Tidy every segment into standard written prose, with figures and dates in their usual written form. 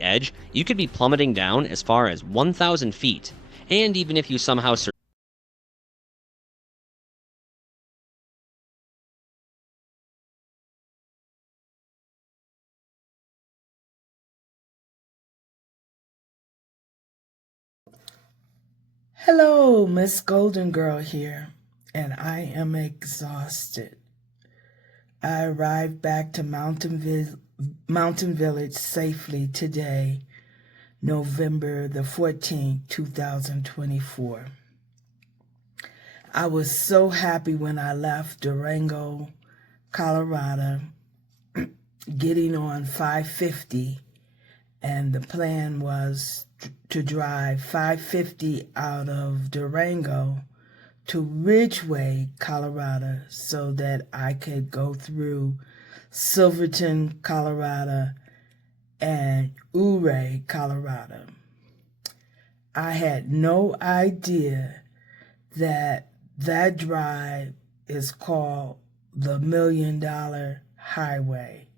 edge, you could be plummeting down as far as 1,000 feet. And even if you somehow Hello, Miss Golden Girl here, and I am exhausted. I arrived back to Mountain Village safely today, November the 14th, 2024. I was so happy when I left Durango, Colorado, getting on 550, and the plan was to drive 550 out of Durango to Ridgeway, Colorado, so that I could go through Silverton, Colorado, and Ouray, Colorado. I had no idea that that drive is called the Million Dollar Highway,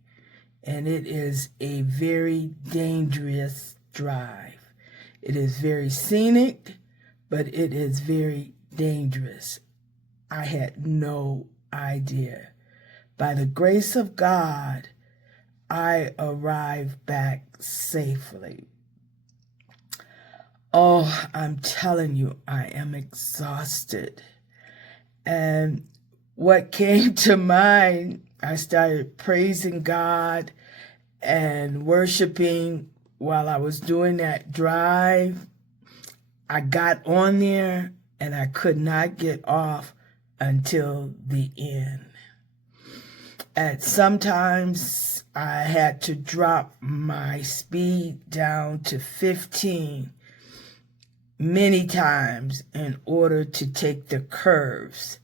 and it is a very dangerous drive. It is very scenic, but it is very dangerous. I had no idea. By the grace of God, I arrived back safely. Oh, I'm telling you, I am exhausted. And what came to mind, I started praising God and worshiping while I was doing that drive. I got on there and I could not get off until the end. At sometimes I had to drop my speed down to 15 many times in order to take the curves.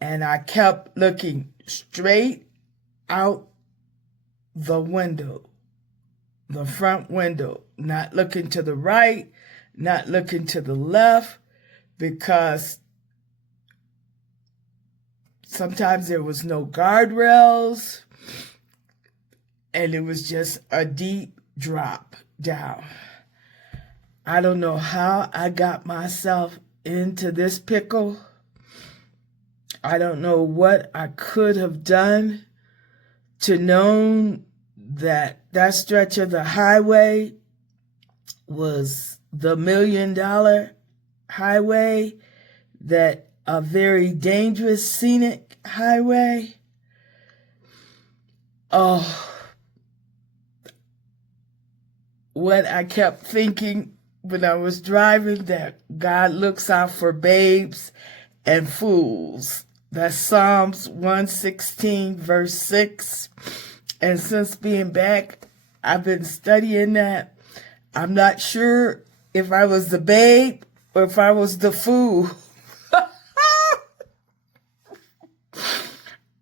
And I kept looking straight out the window, the front window, not looking to the right, not looking to the left, because sometimes there was no guardrails and it was just a deep drop down. I don't know how I got myself into this pickle. I don't know what I could have done to know that that stretch of the highway was the Million Dollar Highway, that a very dangerous scenic highway. Oh, what I kept thinking when I was driving, that God looks out for babes and fools. That's Psalms 116, verse 6. And since being back, I've been studying that. I'm not sure if I was the babe or if I was the fool.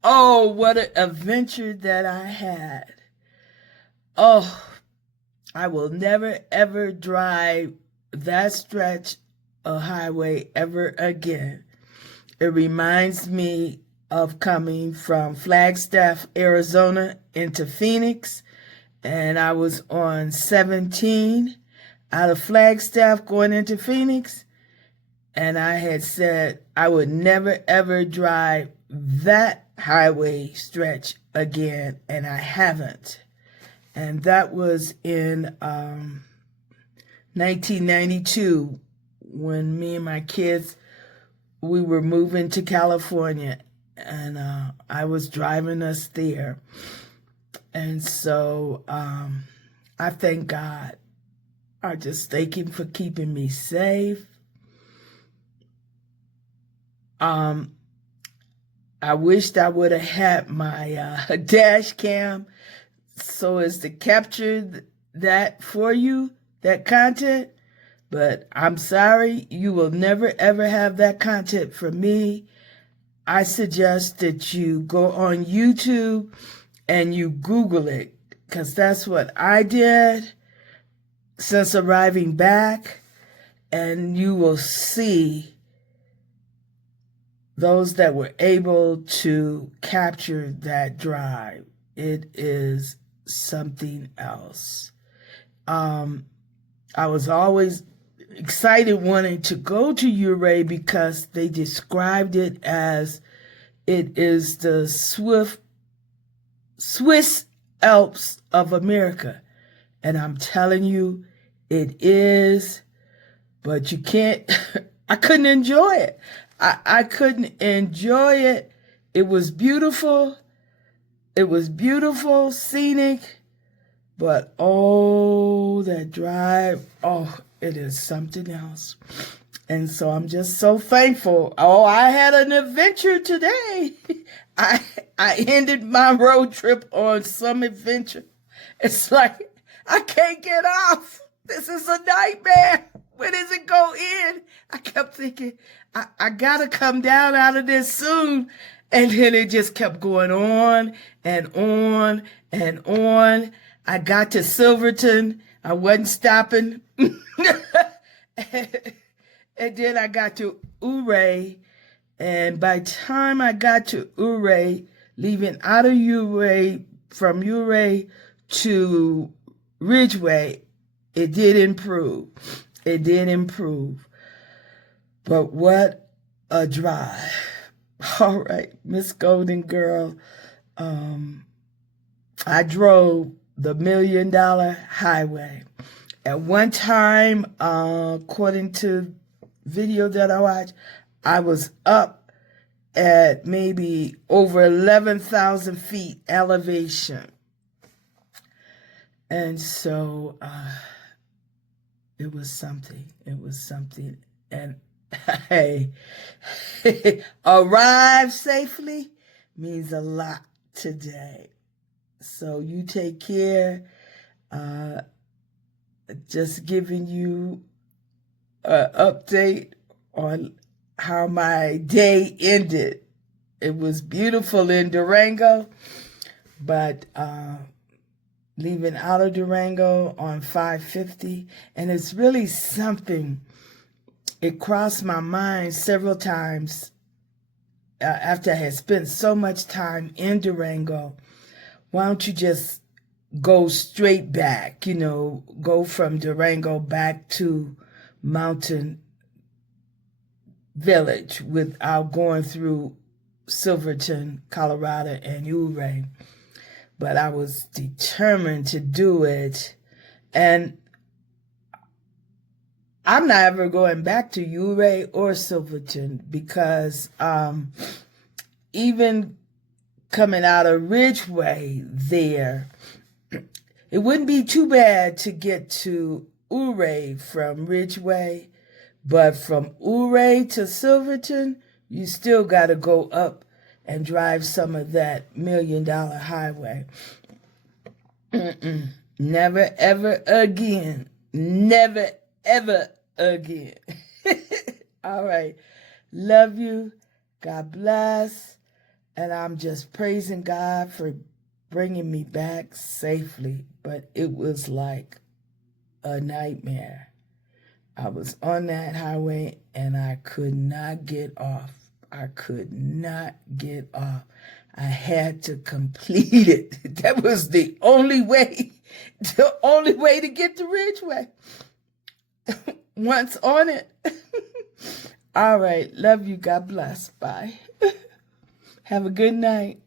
Oh, what an adventure that I had. Oh, I will never, ever drive that stretch of highway ever again. It reminds me of coming from Flagstaff, Arizona into Phoenix, and I was on 17 out of Flagstaff going into Phoenix, and I had said I would never, ever drive that highway stretch again, and I haven't. And that was in 1992, when me and my kids, we were moving to California, and I was driving us there. And so I thank God. I just thank Him for keeping me safe. I wished I would have had my dash cam so as to capture that for you, that content. But I'm sorry, you will never, ever have that content from me. I suggest that you go on YouTube and you Google it, because that's what I did since arriving back, and you will see those that were able to capture that drive. It is something else. I was always excited wanting to go to Ouray because they described it as it is the Swiss Alps of America. And I'm telling you, it is, but you can't, I couldn't enjoy it. I couldn't enjoy it. It was beautiful. It was beautiful, scenic, but oh, that drive, oh, it is something else. And so I'm just so thankful. Oh, I had an adventure today. I ended my road trip on some adventure. It's like, I can't get off. This is a nightmare. When does it go in? I kept thinking, I gotta come down out of this soon. And then it just kept going on and on and on. I got to Silverton. I wasn't stopping. And then I got to Ouray. And by the time I got to Ouray, leaving out of Ouray, from Ouray to Ridgeway, it did improve. It did improve. But what a drive. All right, Miss Golden Girl. I drove the $1 Million Highway. At one time, according to video that I watched, I was up at maybe over 11,000 feet elevation. And so it was something. It was something. And hey, arrive safely means a lot today. So you take care. Just giving you an update on how my day ended. It was beautiful in Durango, but leaving out of Durango on 550, and it's really something. It crossed my mind several times after I had spent so much time in Durango. Why don't you just go straight back, go from Durango back to Mountain Village without going through Silverton, Colorado, and Ouray. But I was determined to do it. And I'm not ever going back to Ouray or Silverton because even coming out of Ridgeway there, it wouldn't be too bad to get to Ouray from Ridgeway, but from Ouray to Silverton, you still got to go up and drive some of that $1 Million Highway. Never, ever again. Never, ever again. All right. Love you. God bless. And I'm just praising God for bringing me back safely. But it was like a nightmare. I was on that highway and I could not get off. I could not get off. I had to complete it. That was the only way to get to Ridgeway. Once on it. All right. Love you. God bless. Bye. Have a good night.